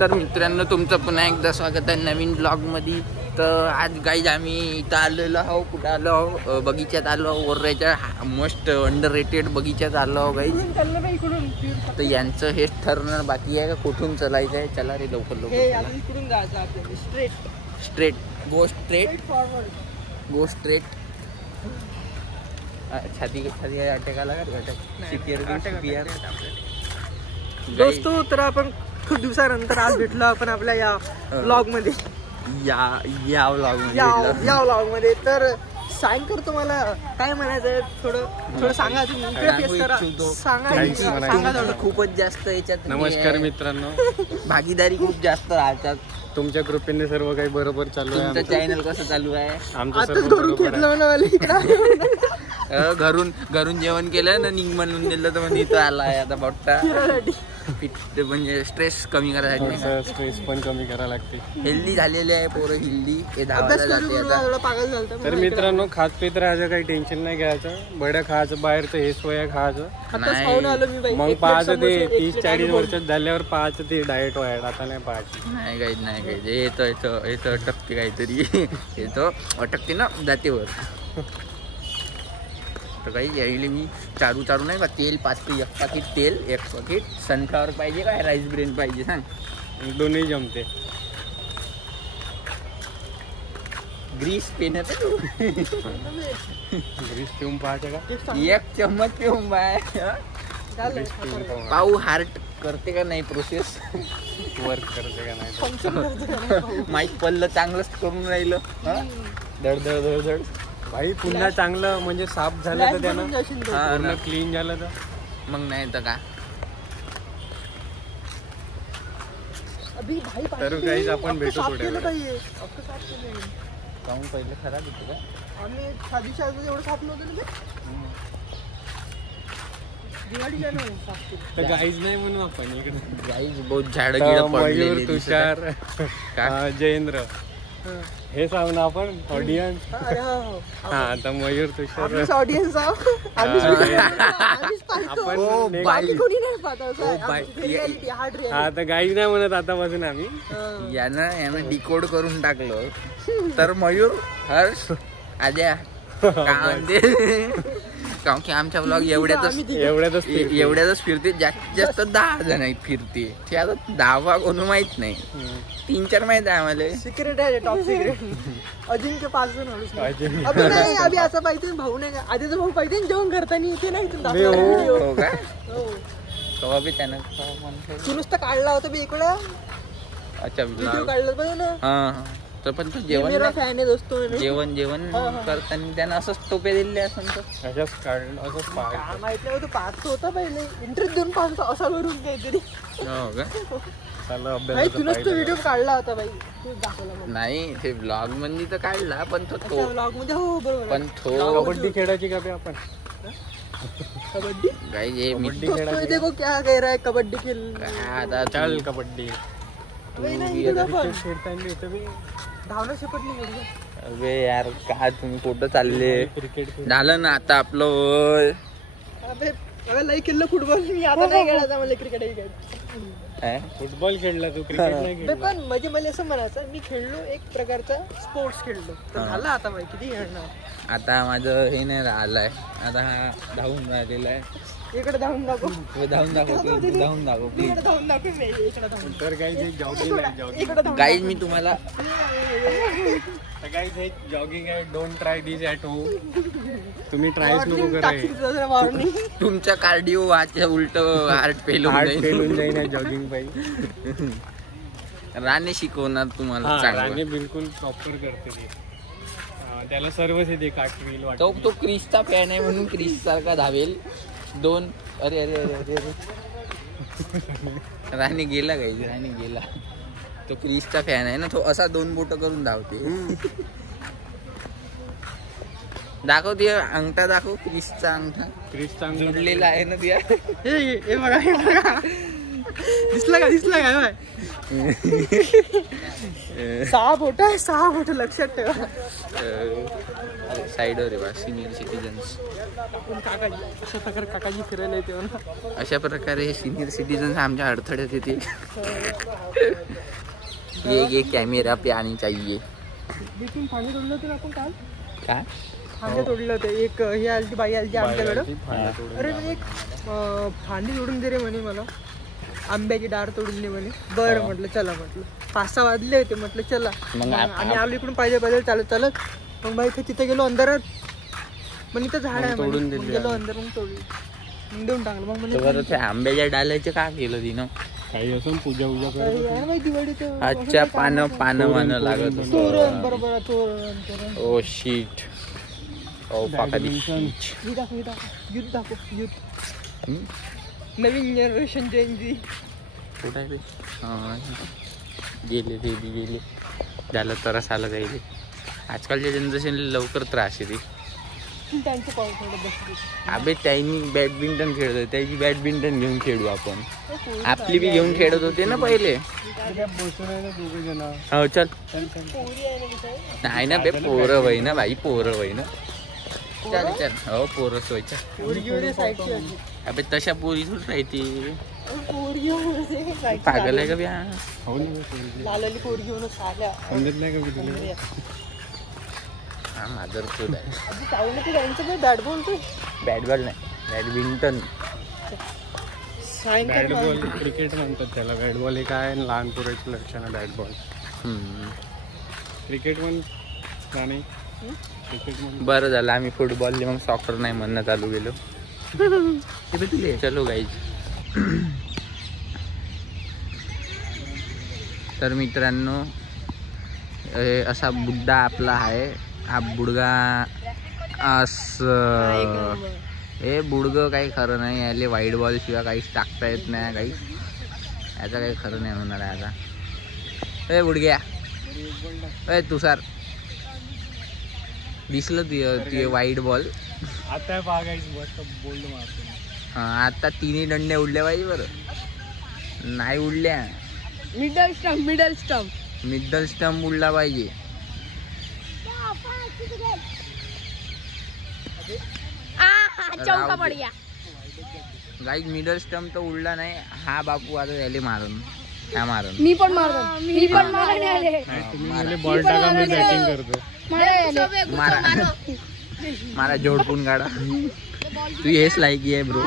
तर मित्रांनो तुमचं पुन्हा एकदा स्वागत आहे नवीन ब्लॉगमध्ये। तर आज गाईज आम्ही इथं आलेलो आहो, कुठं आलो आहो, बगीच्यात आलो, ओर्रेच्या मोस्ट अंडररेटेड बगीच्यात आलो आहो गाईज। तर यांचं हेच ठरवणं बाकी आहे का कुठून चालायचं आहे। चला रे लवकर लवकर इकडून जायचं आपल्याला स्ट्रेट गो स्ट्रेट। छाती अटॅकाला का सिक्युरिटी दोस्तो। तर आपण खूप दिवसानंतर आज भेटलो आपण आपल्या या व्लॉग मध्ये या व्लॉग मध्ये। तर सांग कर तुम्हाला काय म्हणायचं, थोडं सांगा तुम्ही, सांगा थोडं। खूपच जास्त याच्यात नमस्कार मित्रांनो, भागीदारी खूप जास्त राहतात। तुमच्या कृपेने सर्व काही बरोबर चालू आहे। तुमचं चॅनल कसं चालू आहे? आमचं घरून जेवण केलं ना, निघ म्हणून दिलं तर म्हणजे इथं आलाय आता बट्टा म्हणजे स्ट्रेस कमी करायसाठी। स्ट्रेस पण कमी करायला लागते। हेल्दी झालेले आहे पोरं, हेल्दी हे धावायला जाते आता। तर मित्रांनो खात पीत राहायचं, काही टेन्शन नाही घ्यायचं। बडं खायचं, बाहेरचं हे सोया खायचं, मग पाहायचं ते 30-40 वर्षात झाल्यावर पाहायचं ते डाएट वायट। आता नाही पाहायची, नाही काही येतं अटकते काहीतरी येतं अटकते ना जातेवर। तर काही यायले मी चारू नाही का तेल 1 पाकिट तेल, 1 पाकिट सनफ्लॉवर पाहिजे काय राईस ब्रेन पाहिजे सांग? दोन्ही जमते। ग्रीस पेनत ग्रीस पिऊन पाहायचं का? 1 चम्मच पिऊन बाय पाहू हार्ट करते का नाही, प्रोसेस वर्क करते का नाही, माहीत पडलं चांगलंच करून राहिलं धड भाई। पुन्हा चांगलं म्हणजे साफ झालं तर त्यानं पूर्ण क्लीन झालं तर मग नाही तर का। तर काहीच आपण भेटू थोड्या वेळात। काहून पहिले खराब होतं का? आम्ही एवढं साफ नव्हतं तर गाईज नाही म्हणून आपण इकडे गाईज बहुत झाडं गिडं पडलेली मयूर, तुषार, जयेंद्र हे सांग ना आपण ऑडियन्स। हा आता मयूर, तुषार ऑडियन्स हा तर गाईज नाही म्हणत आतापासून आम्ही। यानं डिकोड करून टाकलं तर मयूर, हर्ष, आद्या कारण की आमच्या ब्लॉग एवढ्यातच फिरते, जास्तीत जास्त 10 जण फिरते। ते आता 10 कोण माहित नाही, 3-4 माहित आहे आम्हाला। सिक्रेट आहे, टॉप सिक्रेट। अजिंक्य 5 जण अभि असं पाहिजे भाऊ नाही का, आधीच भाऊ पाहिजे जेवण करताना ते नाही हो का? तेव्हा बी त्यानं तू नुसतं काढला होता बी इकडं। अच्छा व्हिडिओ काढला पाहिजे ना। हा तर पण तू जेवण करताना त्यानं असंच टोपे दिले असं अशाच काढलं, असंच माहित नाही तू पाहत होता पहिले इंटरेस्ट देऊन पाहतो असा करून काहीतरी। हो का? तू नुसतं व्हिडिओ काढला होता बाई, तू दाखवला नाही ते ब्लॉग मध्ये तर काढला पण तो ब्लॉग मध्ये। हो बरोबर, पण तो कबड्डी खेळायची का बे आपण? कबड्डी गाइस ये दोस्तों देखो क्या कह रहा है, कबड्डी खेल आता चल कबड्डी धावणं शपथ नाही। अबे यार का तुम्ही कुठं चालले? झालं ना आता आपलं वय। अबे लई खेळलो फुटबॉल मी, आता नाही खेळायचं मला क्रिकेट। फुटबॉल खेळला तू, क्रिकेट नाही खेळला? पण म्हणजे मला असं म्हणायचं मी खेळलो एक प्रकारचा स्पोर्ट्स खेळलो तर झालं। आता माहिती किती खेळणार, आता माझं हे नाही राहिलंय, आता हा धावून राहिलेला आहे। इकडे धावून दाखव तर गाईज मी तुम्हाला जॉगिंग आहे, don't try this at home. तुम्ही ट्रायच नको करा, तुमच्या कार्डिओ वाच्या उलट हार्ट फेलून जाईन जॉगिंग पाहिजे। राणे शिकवणार तुम्हाला, राणे बिलकुल प्रॉपर करते ते, त्याला सर्वच येते, काटवील तो क्रिसचा फॅन आहे म्हणून क्रिस सारखा धावेल 2। अरे राणी गेला गाईज, राणी गेला। तो क्रिसचा फॅन आहे ना, तो असा 2 बोट करून धावते। दाखव ते अंगठा, दाखव क्रिसचा अंगठा, क्रिसचा जुडलेला आहे ना त्या। दिसला काय बाय 6 बोट आहे 6 बोट लक्षात ठेवा. साईडवर आहे सिनियर सिटीजन्स. अशा प्रकारे काकाजी फिरायला येते म्हणा. अशा प्रकारे हे सिनियर सिटीजन्स आमच्या अडथळ्यात येते. ये कॅमेरा पे आनी चाहिए. तिथून पाणी तोडलं होतं आपण काल. काय फांदे तोडलं होतं. एक ही आलती बाई आलती आमच्याकडं. अरे एक फांदी तोडून दे रे म्हणे मला. आंब्याची डाळ तोडून दे म्हणे. बरं म्हटलं चला म्हटलं. 5-6 वाजले होते म्हटलं चला. आणि आलो इकडून पाहिजे चालत मग बाई तिथे गेलो अंधारात. मग इथं झाड आहे गेलो अंदर मग तोडली मग देऊन टाकलं. मग म्हणजे आंब्याच्या डाल्याचे का केलं तिनं काही असं पूजा दिवाळीत अच्छा पानं लागत तोरण. बरोबर तोरण. ओ शीट ओ युद्ध नवीन जनरेशन जयंती कुठे गेले झालं तरच आलं जाईल. आजकालच्या जनरेशन लवकर त्रास येते. त्यांचं पाऊस थोडं बसते. अबे त्यांनी बॅडमिंटन खेळत होते. त्याची बॅडमिंटन घेऊन खेळू आपण. आपली बी घेऊन खेळत होते ना पहिले. हो चल नाही ना बे पोरं वय ना भाई पोरं वय ना. चल हो पोरं सोयच्या अबे तशा पोरी थोडी राहते. पागल आहे का ब्या. लालली पोरी घेऊनच आल्या. हा माझं खूप आहे. बॅट बोलतो. बॅटबॉल नाही बॅडमिंटन. बॅटबॉल क्रिकेट म्हणतात त्याला. बॅटबॉल हे काय लहान पोराचं लक्षण आहे. बॅटबॉल क्रिकेट पण नाही. बरं झालं आम्ही फुटबॉल मग सॉकर नाही म्हणणं चालू गेलो. चलो गाईज. तर मित्रांनो असा बुड्डा आपला आहे. हा बुडगा असं हे बुडगं काही खरं नाही. याले वाईट बॉल शिवाय काहीच टाकता येत नाही. काही याचं काही खरं नाही होणार आहे आता. ए बुडग्या ए तुषार दिसलं तुझे वाईट बॉल. आता बोल्ड मारतो. आता 3 दंडे उडल्या पाहिजे. बरं नाही उडल्या. मिडल स्टंप उडला पाहिजे. चौका पड गया गाईज. मिडल स्टंप तर उडला नाही. हा बापू आता याले मारून मी पण मारतो. बॉल टाका मी बॅटिंग करतो. मला जोडपून काढा. तू हेच लायकी आहे ब्रो.